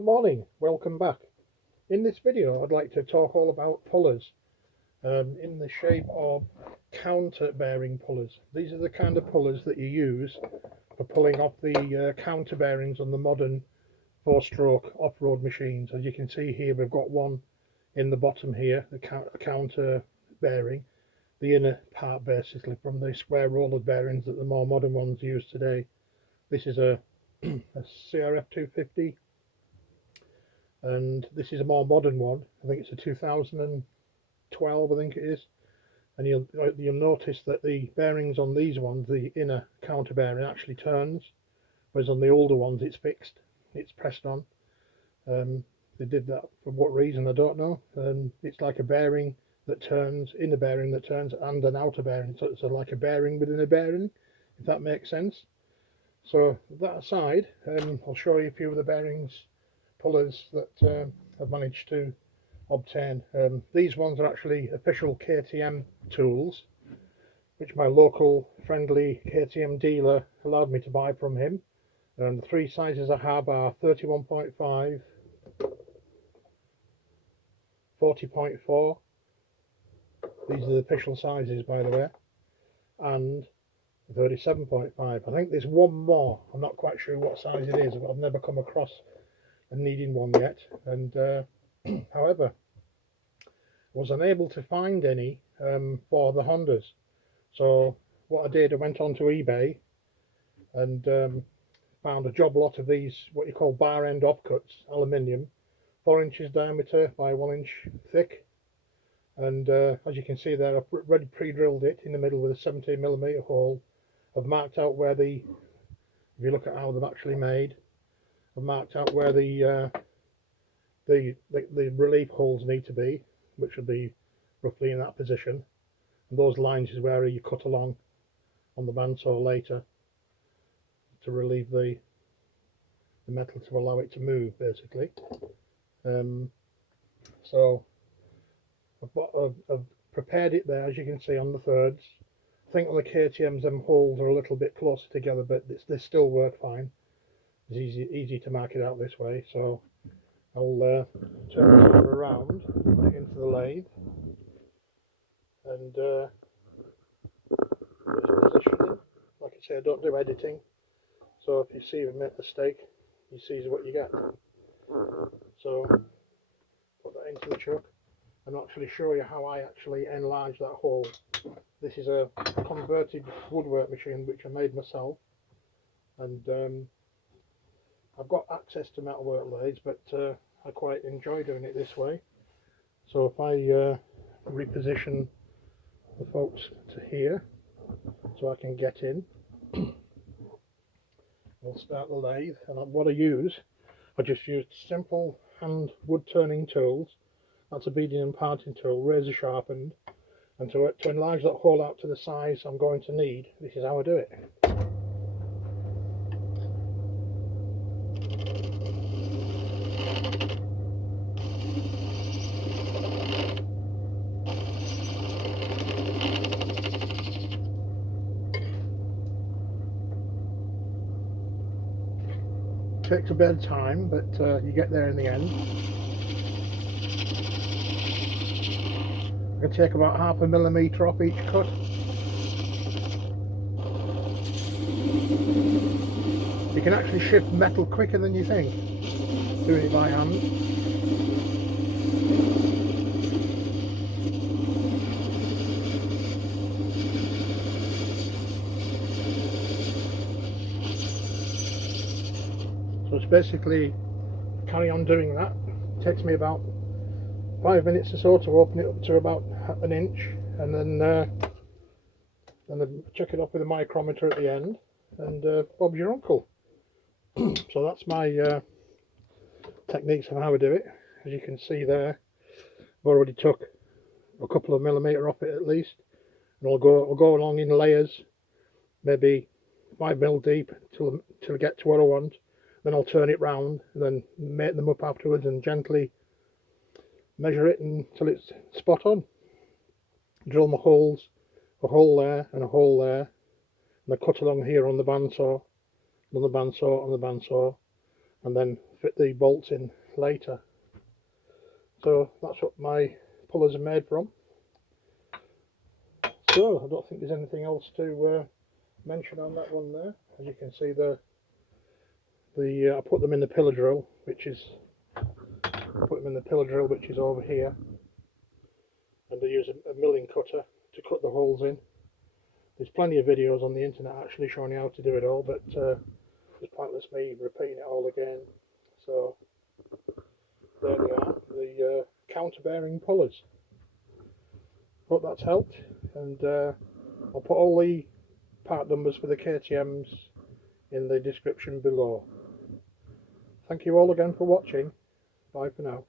Good morning, welcome back. In this video I'd like to talk all about pullers in the shape of counter bearing pullers. These are the kind of pullers that you use for pulling off the counter bearings on the modern 4-stroke off-road machines. As you can see here, we've got one in the bottom here, the counter bearing, the inner part basically from the square roller bearings that the more modern ones use today. This is a CRF 250, and this is a more modern one. I think it's a 2012, I think it is. And you'll notice that the bearings on these ones, the inner counter bearing, actually turns, whereas on the older ones it's fixed, it's pressed on. They did that for what reason, I don't know. It's like a bearing that turns, inner bearing that turns, and an outer bearing, so it's like a bearing within a bearing, if that makes sense. So that aside, I'll show you a few of the bearings pullers that I've managed to obtain. These ones are actually official KTM tools, which my local friendly KTM dealer allowed me to buy from him. The three sizes I have are 31.5, 40.4, these are the official sizes by the way, and 37.5. I think there's one more, I'm not quite sure what size it is, I've never come across and needing one yet. And however, was unable to find any for the Hondas. So what I did, I went onto eBay and found a job lot of these, what you call bar end offcuts, aluminium, 4 inches diameter by 1 inch thick. And as you can see there, I've already pre-drilled it in the middle with a 17mm hole. I've marked out where the, if you look at how they're actually made, I've marked out where the relief holes need to be, which will be roughly in that position. And those lines is where you cut along on the bandsaw later to relieve the metal to allow it to move, basically. So I've prepared it there, as you can see, on the thirds. I think on the KTMs them holes are a little bit closer together, but they still work fine. It's easy to mark it out this way. So I'll turn the camera around, put it into the lathe, and positioning. Like I say, I don't do editing, so if you see a mistake, you see what you get. So put that into the chuck and actually show you how I actually enlarge that hole. This is a converted woodwork machine which I made myself, and I've got access to metalwork lathes, but I quite enjoy doing it this way. So if I reposition the folks to here so I can get in, we'll start the lathe. And what I just used simple hand wood turning tools. That's a beading and parting tool, razor sharpened, and to enlarge that hole out to the size I'm going to need, this is how I do it. Takes a bit of time, but you get there in the end. I can take about 0.5 millimetre off each cut. You can actually shift metal quicker than you think doing it by hand. So it's basically carry on doing that. It takes me about 5 minutes or so to open it up to about 1 inch, and then I check it up with a micrometer at the end, and Bob's your uncle. So that's my techniques of how I do it. As you can see there, I've already took a couple of millimetre off it at least, and I'll go along in layers, maybe 5mm deep till I get to what I want. Then I'll turn it round and then mate them up afterwards and gently measure it until it's spot on. Drill my holes, a hole there and a hole there, and I cut along here on the bandsaw, on the bandsaw, on the bandsaw, and then fit the bolts in later. So that's what my pullers are made from. So I don't think there's anything else to mention on that one there. As you can see, I put them in the pillar drill, which is over here, and I use a milling cutter to cut the holes in. There's plenty of videos on the internet actually showing you how to do it all, but it's pointless me repeating it all again. So there we are, the counterbearing pullers. Hope that's helped, and I'll put all the part numbers for the KTMs in the description below. Thank you all again for watching. Bye for now.